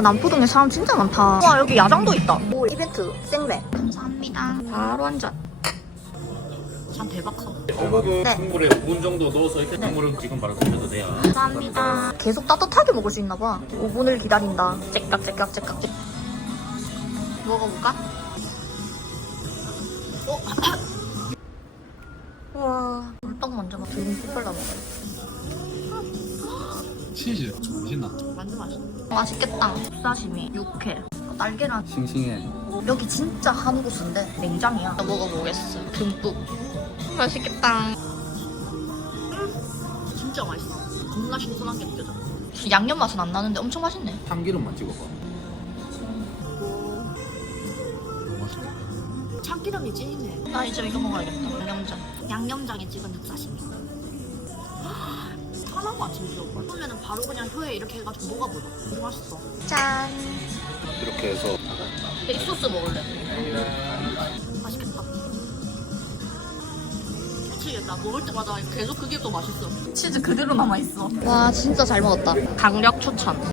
와 남포동에 사람 진짜 많다. 와 여기 야장도 있다. 오 이벤트 생매. 감사합니다. 바로 한 잔. 참 대박하다. 어묵은 네. 국물에 5분 정도 넣어서 이때 국물은 지금 바로 드셔도 돼요. 감사합니다. 계속 따뜻하게 먹을 수 있나 봐. 5분을 기다린다. 째깍 째깍 째깍. 먹어볼까? 어? 와 물떡 먼저 막 들림 푹 발라 먹어요. 치즈 맛있나? 완전 맛있어. 맛있겠다. 사시미, 육회, 날계란. 싱싱해 여기 진짜 한우 구스인데 냉장이야. 먹어보겠어. 듬뿍. 맛있겠다. 진짜 맛있어. 겁나 신선한 게 느껴져. 양념 맛은 안 나는데 엄청 맛있네. 참기름만 찍어봐 너무 맛있다 참기름이 찐이네. 나 이제 이거 먹어야겠다. 양념장. 양념장에 찍은 닭사시미. 하나가 진짜. 그러면은 바로 그냥 혀에 이렇게 해가지고 녹아버려. 너무 맛있어. 짠. 이렇게 해서 이 소스 먹을래. 맛있겠다. 미치겠다. 먹을 때마다 계속 그게 또 맛있어. 치즈 그대로 남아있어. 와, 진짜 잘 먹었다. 강력 추천.